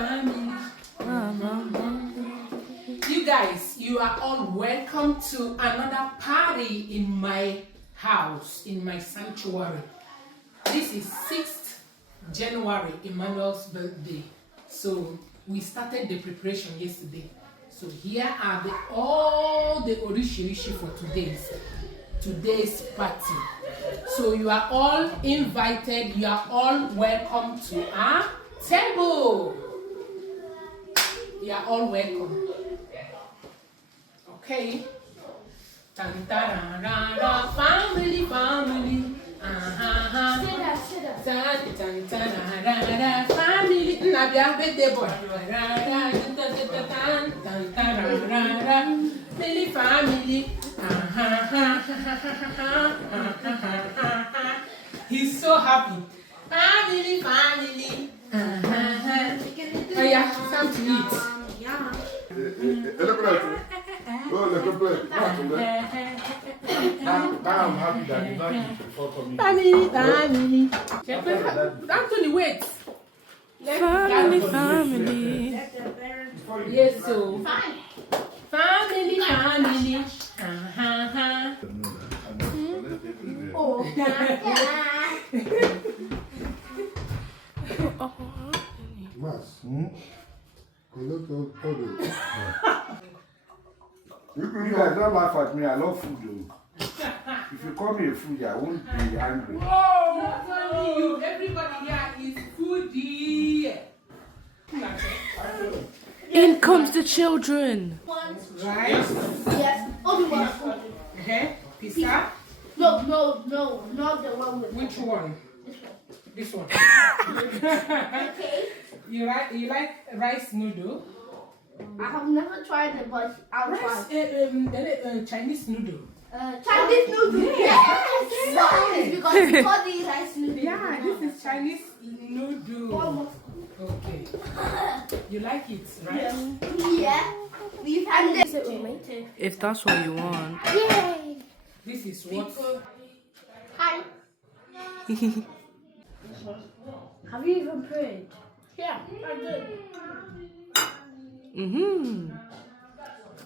family. You guys, you are all welcome to another party in my house, in my sanctuary. This is 6th January, Emmanuel's birthday. So we started the preparation yesterday. So here are all the orishirishi for today's party. So you are all invited, you are all welcome to our table. You are all welcome. Okay. Family. Family. Nabia birthday boy. Family. He's so happy. Family. Oh yeah, time to eat. I'm happy that you not eat before coming. Family. Anthony, wait. Family. Yes, so. Family. Oh. Mas, you guys don't laugh at me. I love food though. If you call me a foodie, I won't be angry. Whoa, not only you, everybody here is foodie. In comes the children. Right? Yes. Only one. Pizza? No, not the one with. Which one? This one. Okay. You like rice noodle? I have never tried it, but I'll try. Chinese noodle. Chinese noodle. Yes. Yes. Because we call these rice noodles. Yeah, this is Chinese noodle. Almost. Okay. You like it, right? Yeah. We've had this. If that's what you want. Yay. This is what? Hi. Have you even prayed? Yeah, I did.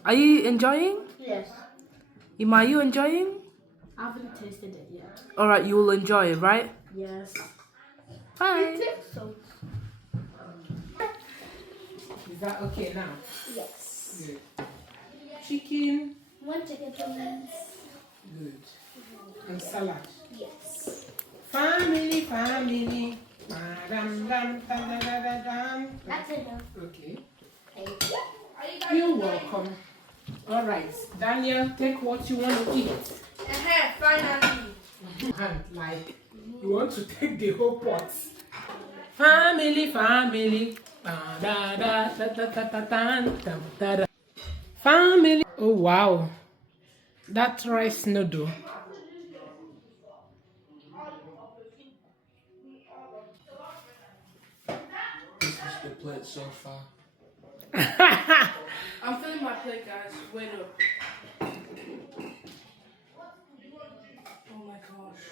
Are you enjoying? Yes. Ima, are you enjoying? I haven't tasted it yet. Alright, you will enjoy it, right? Yes. Bye. I think so. Is that okay now? Yes. Good. Chicken. One chicken, please. Good. And salad. Yes. Family. That's enough. Okay. Thank you. You're welcome. All right, Daniel, take what you want to eat. Finally. And like you want to take the whole pot. Family. Family. Oh wow, that rice noodle. This is the plate so far. I'm filling my plate, guys. Wait up. Oh my gosh.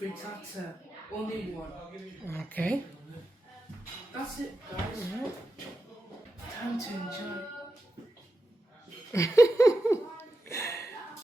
Frittata. Only one. Okay. That's it, guys. Time to enjoy.